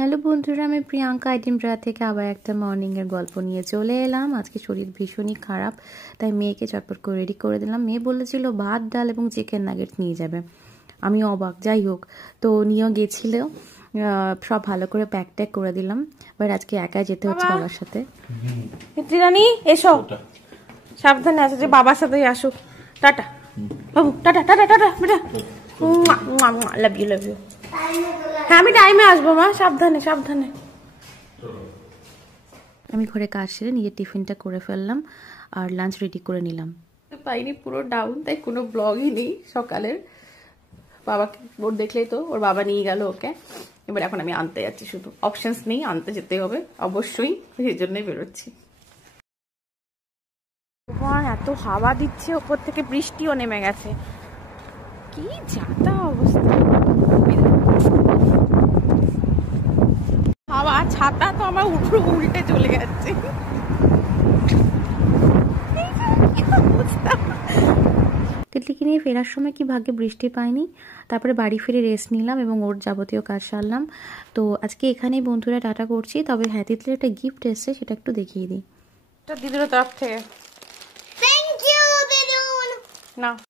Hello বন্ধুরা, আমি প্রিয়াঙ্কা আইডিমব্রা থেকে আবার একটা মর্নিংয়ের গল্প নিয়ে চলে এলাম। আজকে শরীর ভীষণই খারাপ, তাই মেয়েকে চটপট করে রেডি করে দিলাম। মেয়ে বলেছিল ভাত ডাল এবং চিকেন নাগেট নিয়ে যাবে। আমি অবাক, যাই হোক, তো নিয়েও গেছিল। সব ভালো করে প্যাক ট্যাক করে দিলাম। বাট আজকে একাই যেতে হচ্ছে বাবার সাথে। রানী এসো, সাবধানে আসো, যে বাবার সাথেই আসো। টাটা বাবু, টাটা টাটা টাটা বেটা, লাভ ইউ লাভ ইউ। হ্যাঁ আমি টাইমে আসবো মা, সাবধানে সাবধানে। আমি ঘরে কাজ সেরে নিজের টিফিনটা করে ফেললাম আর লাঞ্চ রেডি করে নিলাম। পাইনি, পুরো ডাউন, তাই কোনো ব্লগই নেই সকালের। বাবাকে ওর দেখলেই তো, ওর বাবা নিয়ে গেল ওকে। এবার এখন আমি আনতে যাচ্ছি, শুধু অপশনস নেই, আনতে যেতে হবে অবশ্যই, সেই জন্যই বেরোচ্ছি। এত হাওয়া দিচ্ছে, ওপর থেকে বৃষ্টিও নেমে গেছে, কি যাতা অবস্থা। হাওয়া, ছাতা তো আমার উল্টে চলে যাচ্ছে। তিতলিকে নিয়ে ফেরার সময় কি ভাগ্যে বৃষ্টি পাইনি। তারপরে বাড়ি ফিরে রেস্ট নিলাম এবং ওর যাবতীয় কাজ সারলাম। তো আজকে এখানেই বন্ধুরা টাটা করছি। তবে হ্যাঁ, তিতলির একটা গিফট এসছে, সেটা একটু দেখিয়ে দিই। দিদির তরফ থেকে। থ্যাংক ইউ দিদুন। না